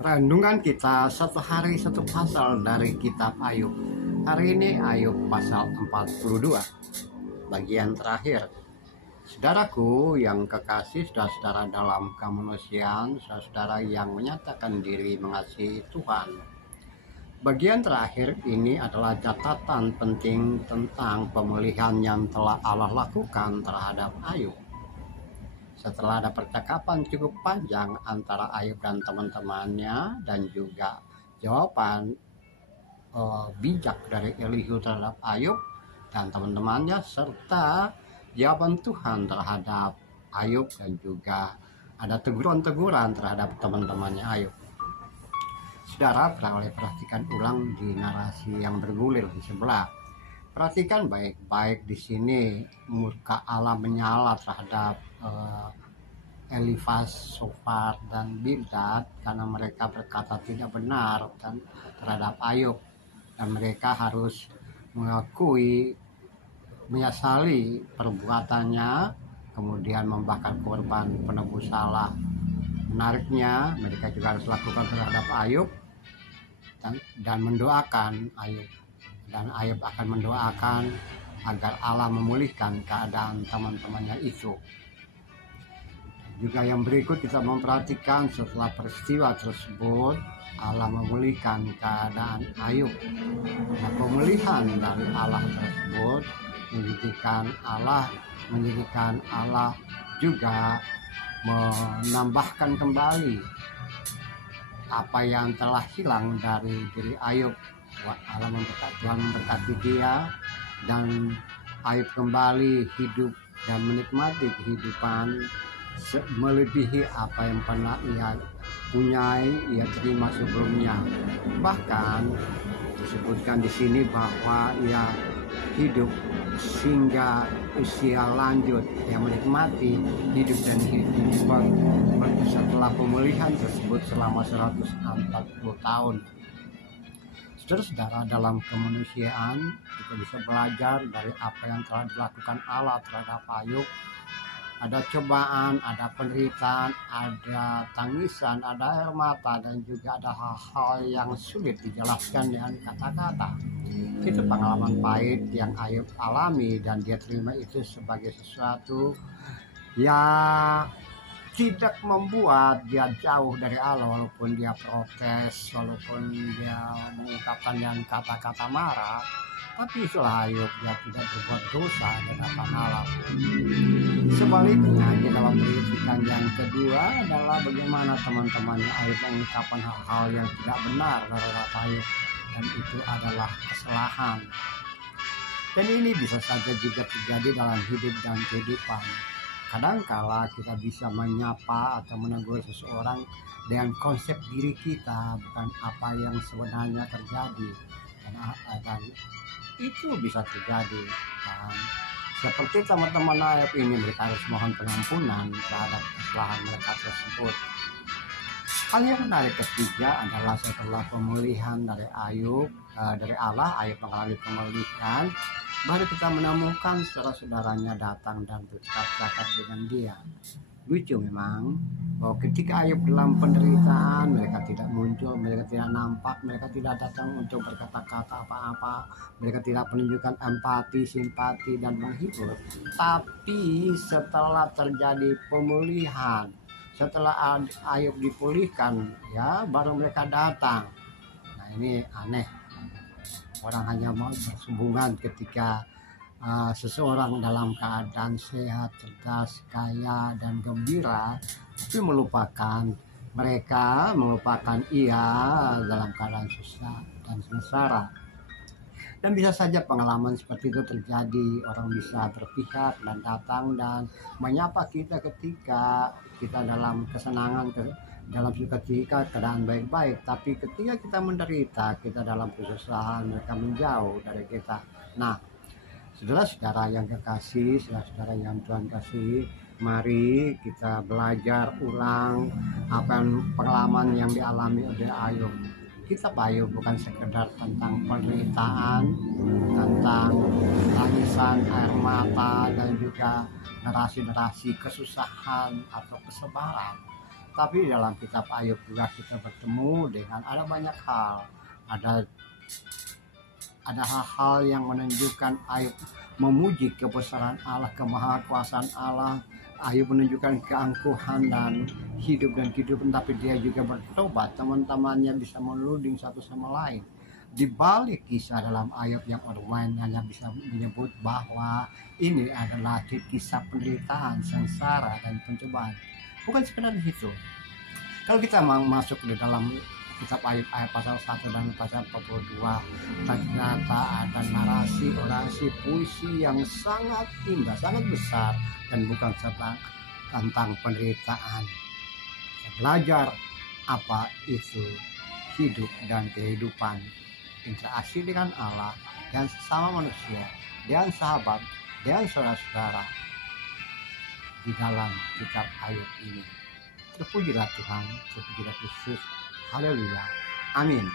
Renungan kita satu hari satu pasal dari kitab Ayub. Hari ini Ayub pasal 42, bagian terakhir. Saudaraku yang kekasih, saudara-saudara dalam kemanusiaan, saudara-saudara yang menyatakan diri mengasihi Tuhan. Bagian terakhir ini adalah catatan penting tentang pemulihan yang telah Allah lakukan terhadap Ayub. Setelah ada percakapan cukup panjang antara Ayub dan teman-temannya dan juga jawaban bijak dari Elihu terhadap Ayub dan teman-temannya, serta jawaban Tuhan terhadap Ayub, dan juga ada teguran-teguran terhadap teman-temannya Ayub. Saudara, perhatikan ulang di narasi yang bergulir di sebelah. Perhatikan baik-baik di sini, murka Allah menyala terhadap Elifaz, Sofar, dan Bildad karena mereka berkata tidak benar dan terhadap Ayub, dan mereka harus mengakui, menyesali perbuatannya, kemudian membakar korban penebus salah. Menariknya, mereka juga harus lakukan terhadap Ayub dan mendoakan Ayub, dan Ayub akan mendoakan agar Allah memulihkan keadaan teman-temannya itu. Juga yang berikut kita memperhatikan, setelah peristiwa tersebut Allah memulihkan keadaan Ayub. Nah, pemulihan dari Allah tersebut menjadikan Allah juga menambahkan kembali apa yang telah hilang dari diri Ayub. Tuhan memberkati dia, dan Ayub kembali hidup dan menikmati kehidupan melebihi apa yang pernah ia punyai, ia terima sebelumnya. Bahkan disebutkan di sini bahwa ia hidup sehingga usia lanjut, yang menikmati hidup dan kehidupan setelah pemulihan tersebut selama 140 tahun. Saudara-saudara dalam kemanusiaan, kita bisa belajar dari apa yang telah dilakukan Allah terhadap Ayub. Ada cobaan, ada penderitaan, ada tangisan, ada air mata, dan juga ada hal-hal yang sulit dijelaskan dengan kata-kata. Itu pengalaman pahit yang Ayub alami, dan dia terima itu sebagai sesuatu yang tidak membuat dia jauh dari Allah, walaupun dia protes, walaupun dia mengungkapkan dengan kata-kata marah. Tapi itulah Ayub, dia tidak berbuat dosa di hadapan Allah. Sebaliknya, di dalam pendidikan yang kedua adalah bagaimana teman-temannya Ayub mengungkapkan hal-hal yang tidak benar terhadap Ayub, dan itu adalah kesalahan. Dan ini bisa saja juga terjadi dalam hidup dan kehidupan. Kadangkala kita bisa menyapa atau menegur seseorang dengan konsep diri kita, bukan apa yang sebenarnya terjadi. Dan itu bisa terjadi, dan seperti teman-teman Ayub ini, mereka harus mohon pengampunan terhadap kesalahan mereka tersebut. Hal yang menarik ketiga adalah setelah pemulihan dari Ayub, dari Allah, Ayub mengalami pemulihan, baru kita menemukan saudara-saudaranya datang dan bercakap-cakap dengan dia. Lucu memang bahwa ketika Ayub dalam penderitaan, mereka tidak muncul, mereka tidak nampak, mereka tidak datang untuk berkata-kata apa-apa, mereka tidak menunjukkan empati, simpati, dan menghibur. Tapi setelah terjadi pemulihan, setelah Ayub dipulihkan, ya baru mereka datang. Nah, ini aneh. Orang hanya mau bersambungan ketika seseorang dalam keadaan sehat, cerdas, kaya, dan gembira, tapi melupakan ia dalam keadaan susah dan sengsara. Dan bisa saja pengalaman seperti itu terjadi. Orang bisa berpihak dan datang dan menyapa kita ketika kita dalam kesenangan, dalam ketika keadaan baik-baik, tapi ketika kita menderita, kita dalam kesusahan, mereka menjauh dari kita. Nah, saudara-saudara yang kekasih, saudara-saudara yang Tuhan kasih, mari kita belajar ulang apa pengalaman yang dialami oleh Ayub. Kitab Ayub bukan sekedar tentang penderitaan, tentang tangisan, air mata, dan juga narasi-narasi kesusahan atau kesabaran. Tapi dalam kitab Ayub juga kita bertemu dengan ada banyak hal. Ada hal-hal yang menunjukkan Ayub memuji kebesaran Allah, kemahakuasaan Allah. Ayub menunjukkan keangkuhan dan hidup dan kehidupan, tapi dia juga bertobat. Teman-temannya bisa menuding satu sama lain. Di balik kisah dalam Ayub yang orang lain hanya bisa menyebut bahwa ini adalah kisah penderitaan, sengsara, dan pencobaan. Bukan sekedar di situ. Kalau kita masuk di dalam kitab Ayub ayat pasal 1 dan pasal 42, ternyata ada narasi-orasi puisi yang sangat indah, sangat besar, dan bukan tentang penderitaan. Belajar apa itu hidup dan kehidupan, interaksi dengan Allah dan sesama manusia, dan sahabat, dan saudara-saudara di dalam kitab Ayub ini. Terpujilah Tuhan, terpujilah Yesus. Haleluya. Amin.